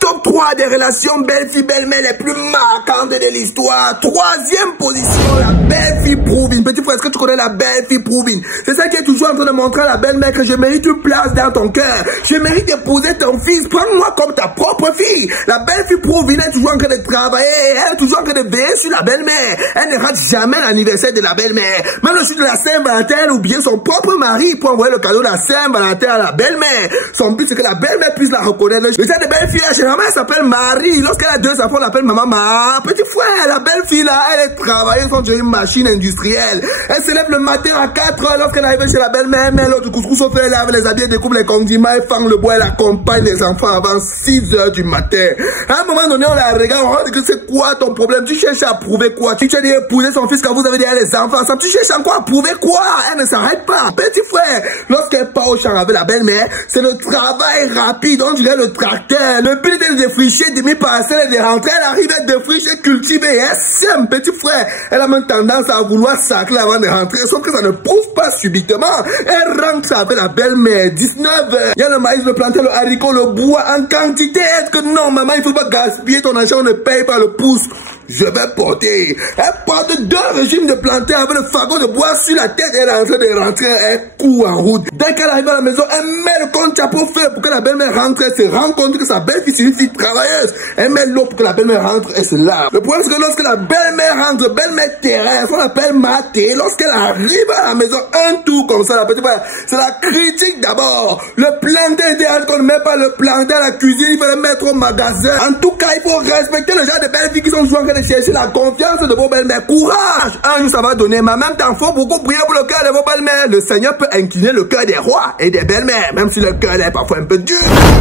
Top 3 des relations belle-fille, belle-mère les plus marquantes de l'histoire. Troisième position, la belle-fille Prouvine. Petit frère, est-ce que tu connais la belle-fille Prouvine? C'est ça qui est toujours en train de montrer à la belle-mère que je mérite une place dans ton cœur. Je mérite d'épouser ton fils. Prends-moi comme ta propre fille. La belle-fille Prouvine est toujours en train de travailler. Elle est toujours en train de veiller sur la belle-mère. Elle ne rate jamais l'anniversaire de la belle-mère. Même le jour de la Saint-Valentin, elle oublie son propre mari pour envoyer le cadeau de la Saint-Valentin à la belle-mère. Son but, c'est que la belle-mère puisse la reconnaître. Le genre de belle-fille, là, généralement, elle s'appelle Marie. Lorsqu'elle a 2 enfants, on l'appelle maman Ma. Petit frère, la belle-fille, là, elle est travailleuse sans une machine industrielle. Elle se lève le matin à 4 h lorsqu'elle arrive chez la belle-mère. Elle met l'autre couscous au feu, elle lave les habits, elle découpe les condiments, elle fend le bois, elle accompagne les enfants avant 6 h du matin. À un moment donné, on la regarde, on regarde que c'est quoi ton problème? Tu cherches à prouver quoi? Tu cherches à épouser son fils quand vous avez déjà les enfants ensemble. Tu cherches encore à prouver quoi? Elle ne s'arrête pas. Petit frère, lorsqu'elle part au champ avec la belle-mère, c'est le travail rapide, on dirait le tracteur. Le but est de défricher demi-parcelle et de rentrer. Elle arrive à défricher, cultiver. Elle sème, petit frère. Elle a même tendance à vouloir sacler avant de rentrer, sauf que ça ne prouve pas subitement. Elle rentre avec la belle-mère, 19 h. Il y a le maïs, le plantain, le haricot, le bois en quantité. Est-ce que non, maman, il ne faut pas gaspiller ton argent, on ne paye pas le pouce. Je vais porter. Elle porte 2 régimes de plantain avec le fagot de bois sur la tête. Elle est en train de rentrer, elle court en route. Dès qu'elle arrive à la maison, elle met le compte chapeau feu pour que la belle-mère rentre. Elle se rend compte que sa belle-fille c'est une fille travailleuse. Elle met l'eau pour que la belle-mère rentre et se lave. Le problème c'est que lorsque la belle-mère rentre, belle-mère terrestre, on l'appelle maté. Lorsqu'elle arrive à la maison, un tour comme ça, la petite frère, c'est la critique d'abord. Le plantain idéal qu'on ne met pas le plantain à la cuisine, il faut le mettre au magasin. En tout cas, il faut respecter le genre de belles-filles qui sont souvent de chercher la confiance de vos belles-mères. Courage! Un jour, ça va donner. Mais en même temps, il faut beaucoup prier pour le cœur de vos belles-mères. Le Seigneur peut incliner le cœur des rois et des belles-mères, même si le cœur est parfois un peu dur.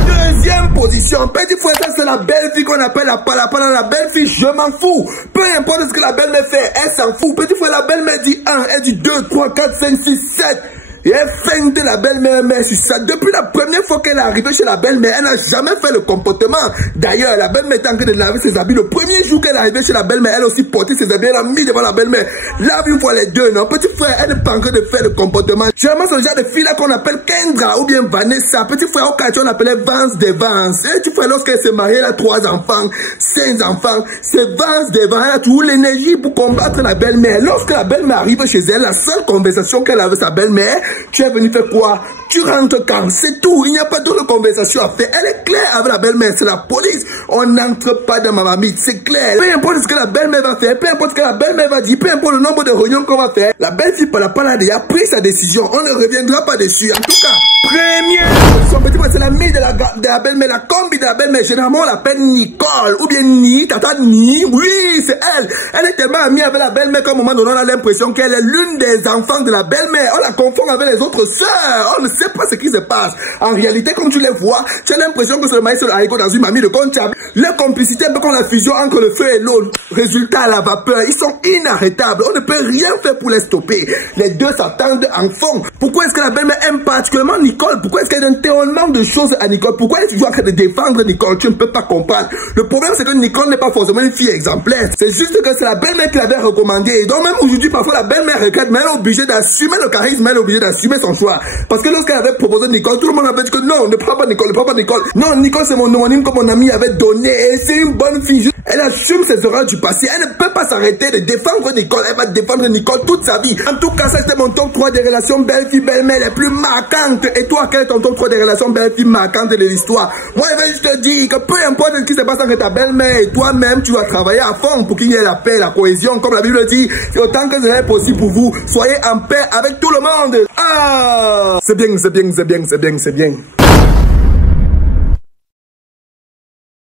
Deuxième position. Petit frère, ça c'est la belle-fille qu'on appelle la palapala. La belle-fille, je m'en fous. Peu importe ce que la belle-mère fait, elle s'en fout. Petit frère, la belle-mère dit 1, elle dit 2, 3, 4, 5, 6, 7. Et elle feinte la belle-mère, mais c'est ça. Depuis la première fois qu'elle est arrivée chez la belle-mère, elle n'a jamais fait le comportement. D'ailleurs, la belle-mère était en train de laver ses habits. Le premier jour qu'elle est arrivée chez la belle-mère, elle a aussi porté ses habits, elle a mis devant la belle-mère. Lave une fois les deux, non? Petit frère, elle n'est pas en train de faire le comportement. Généralement, c'est le genre de fille là qu'on appelle Kendra ou bien Vanessa. Petit frère, au quartier, on appelait Vance des Vance. Et tu frère, lorsqu'elle s'est mariée, elle a 3 enfants, 5 enfants. C'est Vance des Vance. Elle a toujours l'énergie pour combattre la belle-mère. Lorsque la belle-mère arrive chez elle, la seule conversation qu'elle a avec sa belle-mère, tu es venu faire quoi? Tu rentres quand? C'est tout. Il n'y a pas d'autre conversation à faire. Elle est claire avec la belle-mère. C'est la police. On n'entre pas dans ma mamie. C'est clair. Peu importe ce que la belle-mère va faire, peu importe ce que la belle-mère va dire, peu importe le nombre de réunions qu'on va faire, la belle-fille par la palade a pris sa décision. On ne reviendra pas dessus. En tout cas, première. Son petit frère, c'est l'ami de la belle-mère, la combi de la belle-mère. Généralement, on l'appelle Nicole. Ou bien Ni, tata Ni. Oui, c'est elle. Elle est tellement amie avec la belle-mère qu'à un moment donné, on a l'impression qu'elle est l'une des enfants de la belle-mère. On la confond avec les autres sœurs. On ne sait pas ce qui se passe. En réalité, comme tu les vois, tu as l'impression que c'est le maïs et le haricot dans une mamie de comptable. Leur complicité, comme la fusion entre le feu et l'eau. Résultat à la vapeur. Ils sont inarrêtables. On ne peut rien faire pour les stopper. Les deux s'attendent en fond. Pourquoi est-ce que la belle-mère aime particulièrement Nicole? Pourquoi est-ce qu'elle donne tellement de choses à Nicole? Pourquoi est-ce que tu es en train de défendre Nicole? Tu ne peux pas comprendre. Le problème, c'est que Nicole n'est pas forcément une fille exemplaire. C'est juste que c'est la belle-mère qui l'avait recommandé. Et donc, même aujourd'hui, parfois, la belle-mère regrette, mais elle est obligée d'assumer le charisme, elle est obligée d'assumer son choix. Parce que lorsqu'elle avait proposé Nicole, tout le monde avait dit que non, ne prends pas Nicole, ne prends pas Nicole. Non, Nicole, c'est mon homonyme que mon ami avait donné. Et c'est une bonne fille. Elle assume ses erreurs du passé. Elle ne peut pas s'arrêter de défendre Nicole. Elle va défendre Nicole toute sa vie. En tout cas, ça c'était mon top 3 des relations belle-fille, belle-mère les plus marquantes. Et toi, quel est ton top 3 des relations belle-fille marquantes de l'histoire? Moi, je vais juste te dire que peu importe ce qui se passe entre ta belle-mère et toi-même, tu vas travailler à fond pour qu'il y ait la paix, la cohésion. Comme la Bible dit, autant que cela est possible pour vous, soyez en paix avec tout le monde. Ah! C'est bien, c'est bien, c'est bien, c'est bien, c'est bien.